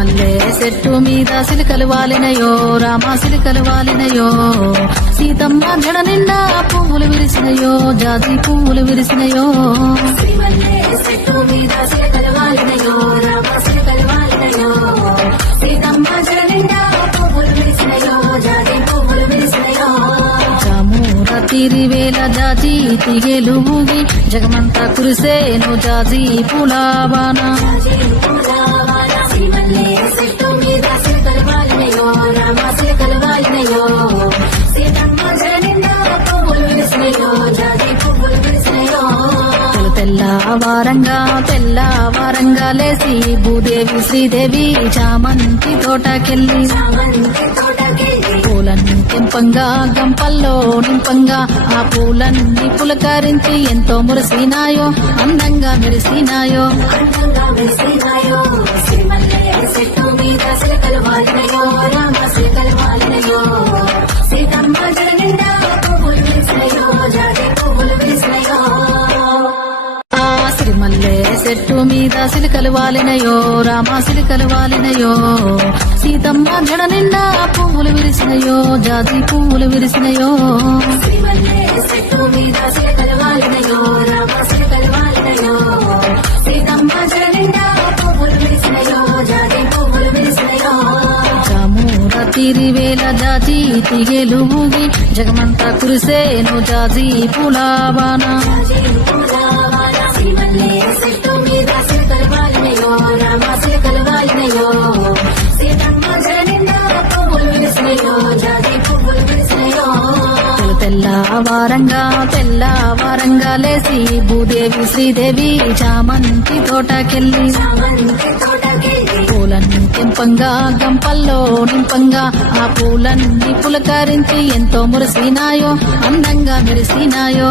సిరిమల్లె చెట్టు మీద సిలికలు వాలినయో రామ సిలికలు వాలినయో సీతమ్మ జడ నిండా పువ్వులు విరిసినయో జాజి పువ్వులు విరిసినయో సిరిమల్లె చెట్టు మీద సిలికలు వాలినయో రామ సిలికలు వాలినయో సీతమ్మ జడ నిండా పువ్వులు విరిసినయో జాజి పువ్వులు విరిసినయో చామూర తిరివేల జాజి తీగేలు ఊగి జగమంతా కురిసేను జాజి పులావాన సిరిమల్లె చెట్టు మీద సిలికలు వాలినయో రామ సిలికలు వాలినయో సీతమ్మ జడ నిండా పువ్వులు విరిసినయో జాజి పువ్వులు విరిసినయో తెల్లవారంగా లేసి భూదేవి శ్రీదేవి చామంతి తోటకెళ్ళి పూలన్నీ తెంపంగా గంపల్లో నింపంగా ఆ పూలన్నీ పులకరించి ఎంతో మురిసినాయో అందంగా మెరిసినాయో సిరిమల్లె చెట్టు మీద సిలికలు వాలినయో రామ సిలికలు వాలినయో సీతమ్మ జడ నిండా పువ్వులు విరిసినయో జాజి పువ్వులు విరిసినయో సిరిమల్లె చెట్టు మీద సిలికలు వాలినయో రామ సిలికలు వాలినయో సీతమ్మ జడ నిండా పువ్వులు విరిసినయో జాజి పువ్వులు విరిసినయో సిరిమల్లె చెట్టు మీద సిలికలు వాలినయో రామ సిలికలు వాలినయో సీతమ్మ జడ నిండా పువ్వులు విరిసినయో జాజి పువ్వులు విరిసినయో చామూర తిరివేల జాజి తీగేలు ఊగి జగమంతా కురిసేను జాజి పులావాన సిరిమల్లె చెట్టు మీద సిలికలు వాలినయో రామ సిలికలు వాలినయో సీతమ్మ జడ నిండా పువ్వులు విరిసినయో జాజి పువ్వులు విరిసినయో తెల్లవారంగా లేసి భూదేవి శ్రీదేవి చామంతి తోటకెళ్ళి పూలన్నీ తెంపంగా గంపల్లో నింపంగా ఆ పూలన్నీ పులకరించి ఎంతో మురిసినాయో అందంగా మెరిసినాయో